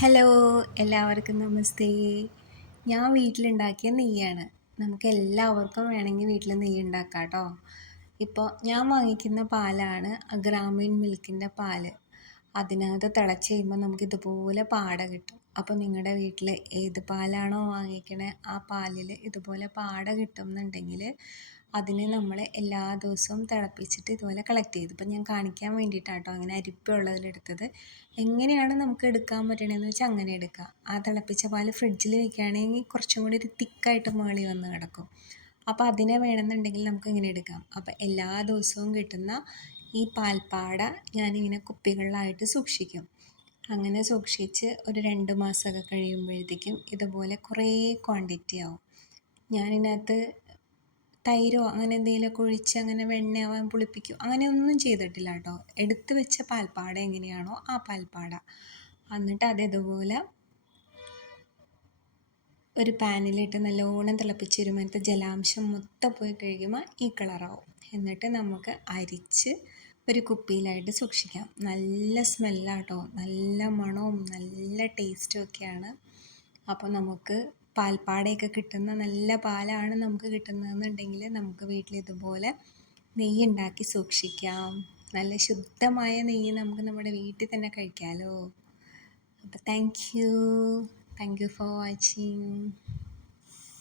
Hello, എല്ലാവർക്കും നമസ്തേ. ഞാൻ വീട്ടിലുണ്ടാക്കിയ നെയ്യാണ്. നമുക്ക് എല്ലാവർക്കും വേണമെങ്കിൽ വീട്ടിൽ നെയ്യ് ഉണ്ടാക്കാം കേട്ടോ. ഇപ്പോൾ ഞാൻ വാങ്ങിക്കുന്ന പാലാണ് ഗ്രാമീൺ മിൽക്കിൻ്റെ പാല്. അതിനകത്ത് തിളച്ച് കഴിയുമ്പോൾ നമുക്ക് ഇതുപോലെ പാട കിട്ടും. അപ്പോൾ നിങ്ങളുടെ വീട്ടിൽ ഏത് പാലാണോ വാങ്ങിക്കണേ ആ പാലിൽ ഇതുപോലെ പാട കിട്ടുമെന്നുണ്ടെങ്കിൽ അതിനെ നമ്മൾ എല്ലാ ദിവസവും തിളപ്പിച്ചിട്ട് ഇതുപോലെ കളക്ട് ചെയ്ത് ഇപ്പം ഞാൻ കാണിക്കാൻ വേണ്ടിയിട്ടാണ് കേട്ടോ അങ്ങനെ അരിപ്പുള്ളതിലെടുത്തത്. എങ്ങനെയാണ് നമുക്ക് എടുക്കാൻ പറ്റണതെന്ന് വെച്ചാൽ അങ്ങനെ എടുക്കാം. ആ തിളപ്പിച്ച പാല് ഫ്രിഡ്ജിൽ വെക്കുകയാണെങ്കിൽ കുറച്ചും കൂടി ഒരു തിക്കായിട്ട് മുകളിൽ വന്ന് കിടക്കും. അപ്പോൾ അതിനെ വേണമെന്നുണ്ടെങ്കിൽ നമുക്ക് ഇങ്ങനെ എടുക്കാം. അപ്പോൾ എല്ലാ ദിവസവും കിട്ടുന്ന ഈ പാൽപ്പാട ഞാനിങ്ങനെ കുപ്പികളിലായിട്ട് സൂക്ഷിക്കും. അങ്ങനെ സൂക്ഷിച്ച് ഒരു 2 മാസമൊക്കെ കഴിയുമ്പോഴത്തേക്കും ഇതുപോലെ കുറേ ക്വാണ്ടിറ്റി ആവും. ഞാനിതിനകത്ത് തൈരോ അങ്ങനെ എന്തെങ്കിലുമൊക്കെ ഒഴിച്ച് അങ്ങനെ വെണ്ണയാവാൻ പുളിപ്പിക്കും അങ്ങനെയൊന്നും ചെയ്തിട്ടില്ല കേട്ടോ. എടുത്ത് വെച്ച പാൽപ്പാട എങ്ങനെയാണോ ആ പാൽപ്പാട എന്നിട്ട് അത് ഇതുപോലെ ഒരു പാനിലിട്ട് നല്ലോണം തിളപ്പിച്ച് വരുമ്പോൾ ജലാംശം മൊത്തം പോയി കഴിയുമ്പോൾ ഈ കളറാവും. എന്നിട്ട് നമുക്ക് അരിച്ച് ഒരു കുപ്പിയിലായിട്ട് സൂക്ഷിക്കാം. നല്ല സ്മെല്ലാട്ടോ, നല്ല മണവും നല്ല ടേസ്റ്റും ഒക്കെയാണ്. അപ്പോൾ നമുക്ക് പാൽപ്പാടയൊക്കെ കിട്ടുന്ന നല്ല പാലാണ് നമുക്ക് കിട്ടുന്നതെന്നുണ്ടെങ്കിൽ നമുക്ക് വീട്ടിൽ ഇതുപോലെ നെയ്യ് ഉണ്ടാക്കി സൂക്ഷിക്കാം. നല്ല ശുദ്ധമായ നെയ്യ് നമുക്ക് നമ്മുടെ വീട്ടിൽ തന്നെ കഴിക്കാമല്ലോ. അപ്പോൾ താങ്ക് യു ഫോർ വാച്ചിങ്.